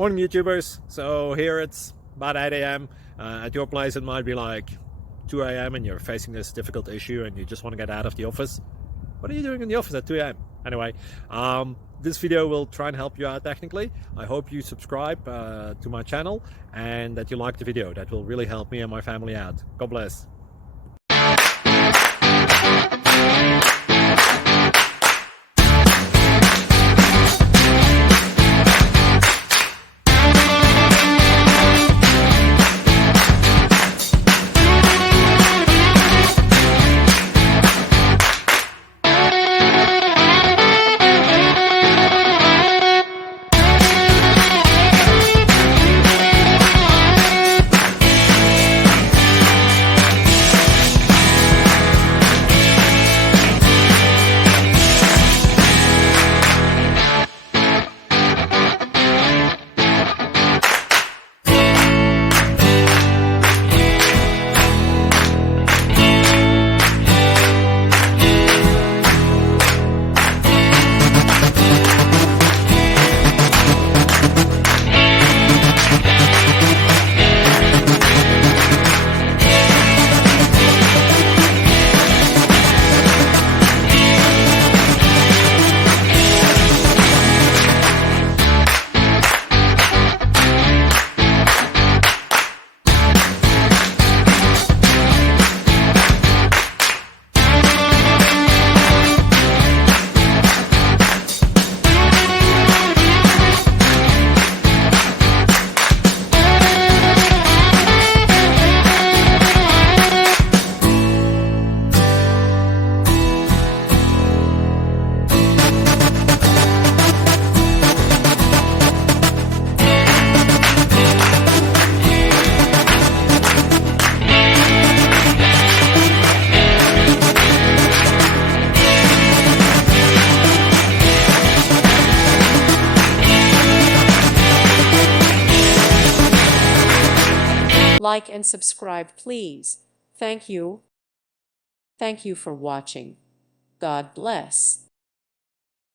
Morning YouTubers. So here it's about 8 a.m. At your place it might be like 2 a.m. and you're facing this difficult issue and you just want to get out of the office. What are you doing in the office at 2 a.m.? Anyway, this video will try and help you out technically. I hope you subscribe to my channel and that you like the video. That will really help me and my family out. God bless. Like and subscribe, please. Thank you. Thank you for watching. God bless.